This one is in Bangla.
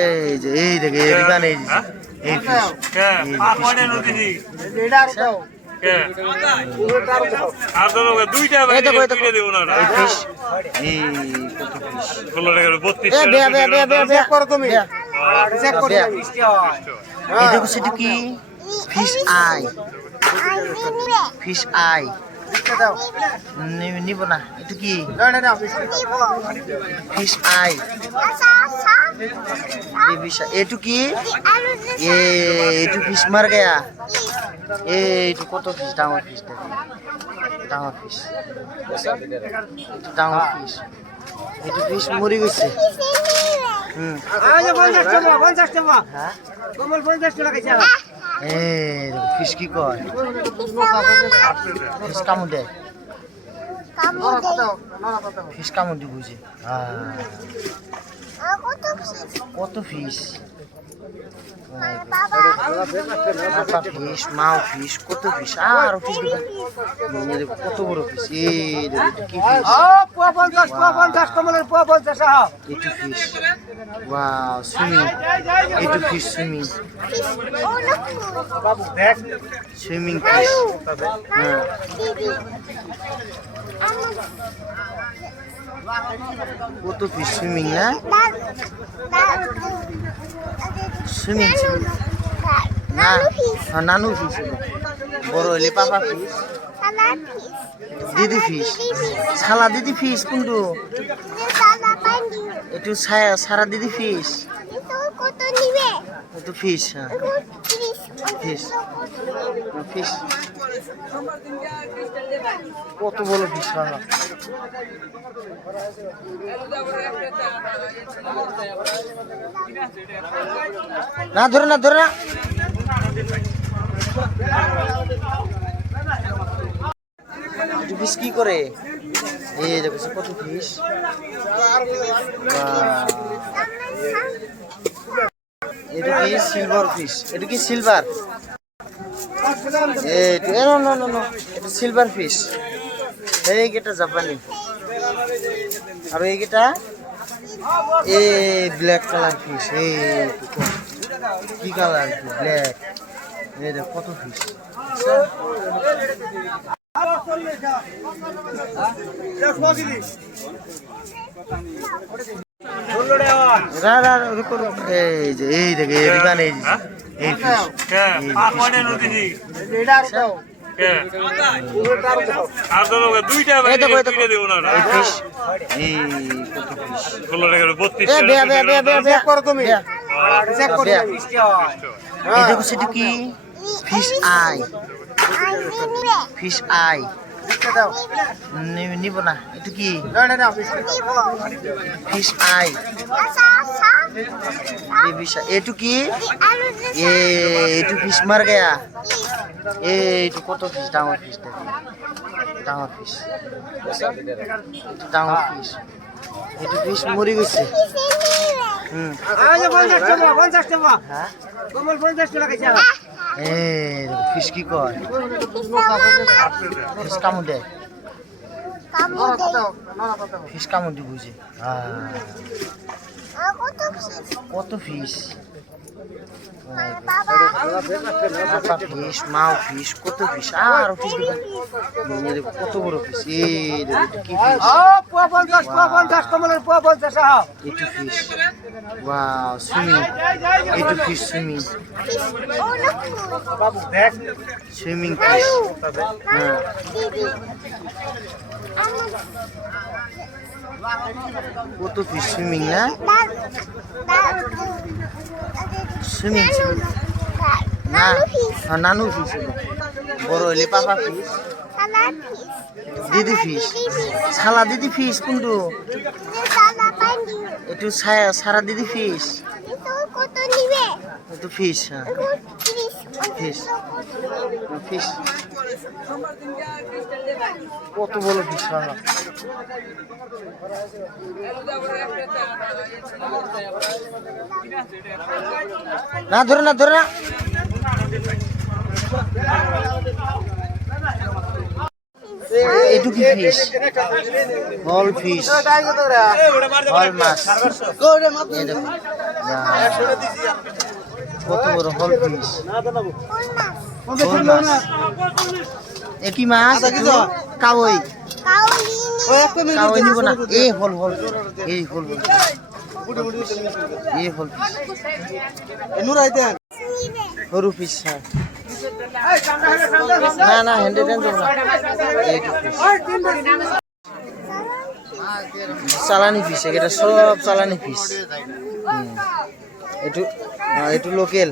এই যে এই দেখে এখানে এই সেটা কি ফিশ আই ফিশ আই নিব না এটা কি ফিশ আই এটু কি এটু ফিশ মার গয়া এইটু কত ফিশ ডাঙর ফিশ ডাঙর ফিশ ডাঙর ফিশ এটু ফিশ মরি গেছে ফিশ কি কয় ফিশ কামু দেয় ফিশ কামু দি বুঝে কত ফিশ ফিশ মাও ফিশ কত ফিশ আর ফিশ কত বড় ফিশ কি ফিশ ওয়াও সুইমিং এটু ফিশ সুইমিং সুইমিং ফিশ কত ফিশ সুইমিং না সুইমিং না নানু ফিশ বড় হইলে পাপা ফিশ দিদি ফিশ সালা দিদি ফিশ কোনটো এটু সারা দিদি ফিশ এটু ফিশ ফিশ ফিশ কত বড় ফিশ না ধরে না ধরে না ফিশ কি করে এই দেখো কত ফিশ এটা কি সিলভার ফিশ এটা কি সিলভার এটা সিলভার ফিশ এই গেটা জাপানি আর এই গেটা ব্ল্যাক কালার ফিশ কি কালার ব্ল্যাক এই দেখ কত ফিশ এই যে এই দেখে এখানে এই ফিশ সেটা কি ফিশ আই ফিশ আই নিব না এটা কি ফিশ আই এটু কি এটু ফিশ মার গয়া এইটু কত ফিশ ডাঙর ফিশ ডাঙর ফিশ ডাঙর ফিশ এটু ফিশ মরি গেছে ফিশ কি কয় ফিশ কামু দেয় ফিশ কামু দি বুঝে কত ফিশ ফিশ মাও ফিশ কত ফিশ আর ফিশ কত বড় ফিশ কি ফিশ ফিশ ওয়াও সুইমিং এটু ফিশ সুইমিং সুইমিং ফিশ কত ফিশ সুইমিং না সুইমিং না নানু ফিশ বড় হইলে পাপা ফিশ দিদি ফিশ সালা দিদি ফিশ কোনটো এটু সারা দিদি ফিশ এটু ফিশ ফিশ ফিশ কত বড় ফিশ না ধরে না ধরে না এইটো কি ফিশ হল ফিশ হল মাছ এই দেখো কত বড় হল ফিশ হল মাছ এ কি মাছ কাউই কাউই নিব না এই হল হল এই হল হল এই হল সরু ফিশ না না হ্যান্ডেল দেন না এইটো ফিশ চালানি ফিশ এটা সব চালানি ফিশ এইটো এইটো লোকেল